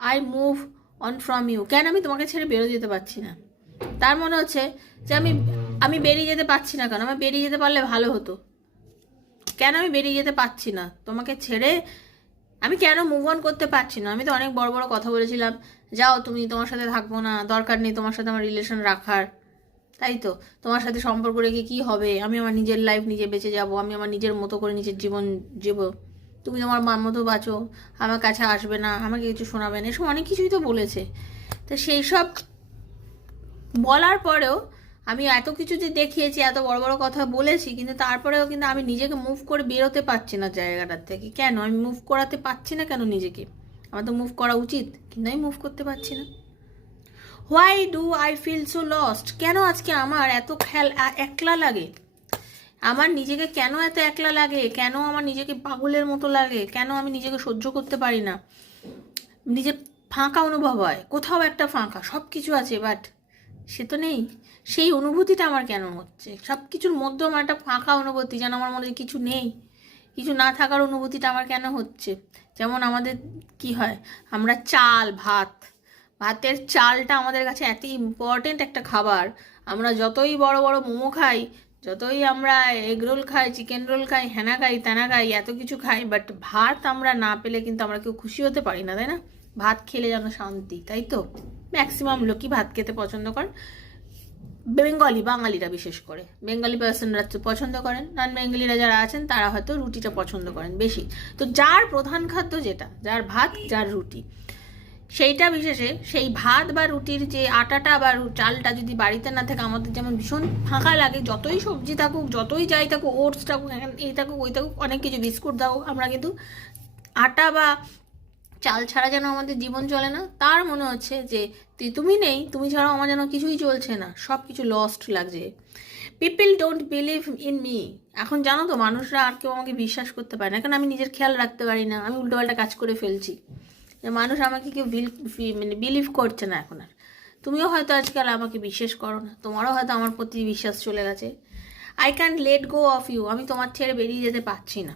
I move on from you. কেন আমি তোমাকে ছেড়ে বেরো যেতে পারছি না? তার মনে হচ্ছে যে আমি আমি বেরিয়ে যেতে পারছি না। কেন? আমার বেরিয়ে যেতে পারলে ভালো হতো। কেন আমি বেরিয়ে যেতে পারছি না তোমাকে ছেড়ে? আমি কেন মুভ অন করতে পারছি না? আমি তো অনেক বড় বড় কথা বলেছিলাম, যাও তুমি, তোমার সাথে থাকবো না, দরকার নেই তোমার সাথে আমার রিলেশন রাখার, তাই তো? তোমার সাথে সম্পর্ক রেখে কী হবে? আমি আমার নিজের লাইফ নিজে বেঁচে যাব, আমি আমার নিজের মতো করে নিজের জীবন জীব, তুমি তোমার মার মতো বাঁচো, আমার কাছে আসবে না, আমাকে কিছু শোনাবে না, এসব অনেক কিছুই তো বলেছে। তো সেই সব বলার পরেও আমি এত কিছু যে দেখিয়েছি, এত বড় বড় কথা বলেছি, কিন্তু তারপরেও কিন্তু আমি নিজেকে মুভ করে বেরোতে পারছি না জায়গাটার থেকে। কেন আমি মুভ করাতে পারছি না? কেন নিজেকে? আমার তো মুভ করা উচিত, কিন্তু আমি মুভ করতে পারছি না। Why do I feel so lost? কেন আজকে আমার এত একলা লাগে? আমার নিজেকে কেন এত একলা লাগে? কেন আমার নিজেকে পাগলের মতো লাগে? কেন আমি নিজেকে সহ্য করতে পারি না? নিজের ফাঁকা অনুভব হয়, কোথাও একটা ফাঁকা, সব কিছু আছে বাট সে তো নেই। সেই অনুভূতিটা আমার কেন হচ্ছে? সব কিছুর মধ্যে আমার একটা ফাঁকা অনুভূতি, যেন আমার মধ্যে কিছু নেই, কিছু না থাকার অনুভূতিটা আমার কেন হচ্ছে? যেমন আমাদের কি হয়, আমরা চাল ভাত, ভাতের চালটা আমাদের কাছে এত ইম্পর্টেন্ট একটা খাবার। আমরা যতই বড় বড় মোমো খাই, যতই আমরা এগ রোল খাই, চিকেন রোল খাই, হ্যানা খাই ত্যানা খাই, এত কিছু খাই, বাট ভাত আমরা না পেলে কিন্তু আমরা কেউ খুশি হতে পারি না, তাই না? ভাত খেলে যেন শান্তি, তাই তো? ম্যাক্সিমাম লোকই ভাত খেতে পছন্দ করেন, বাঙালিরা বিশেষ করে বেঙ্গলি পার্সনরা পছন্দ করেন, নন বেঙ্গলিরা যারা আছেন তারা হয়তো রুটিটা পছন্দ করেন বেশি। তো যার প্রধান খাদ্য যেটা, যার ভাত যার রুটি, সেইটা বিশেষে সেই ভাত বা রুটির যে আটাটা বা চালটা যদি বাড়িতে না থাকে, আমাদের যেমন ভীষণ ফাঁকা লাগে। যতই সবজি থাকুক, যতই যাই থাকুক, ওটস থাকুক, এই থাকুক ওই থাকুক, অনেক কিছু বিস্কুট থাকুক, আমরা কিন্তু আটা বা চাল ছাড়া যেন আমাদের জীবন চলে না। তার মনে হচ্ছে যে তুমি নেই, তুমি ছাড়াও আমার যেন কিছুই চলছে না, সব কিছু লস্ট লাগছে। People don't believe in me. এখন জানো তো, মানুষরা আর কেউ আমাকে বিশ্বাস করতে পারে না, কারণ আমি নিজের খেয়াল রাখতে পারি না, আমি উল্টোপাল্টা কাজ করে ফেলছি। যে মানুষ আমাকে কেউ মানে বিলিভ করছে না এখন আর। তুমিও হয়তো আজকাল আমাকে বিশ্বাস করো না, তোমারও হয়তো আমার প্রতি বিশ্বাস চলে গেছে। I can let go of you. আমি তোমার ছেড়ে বেরিয়ে যেতে পারছি না।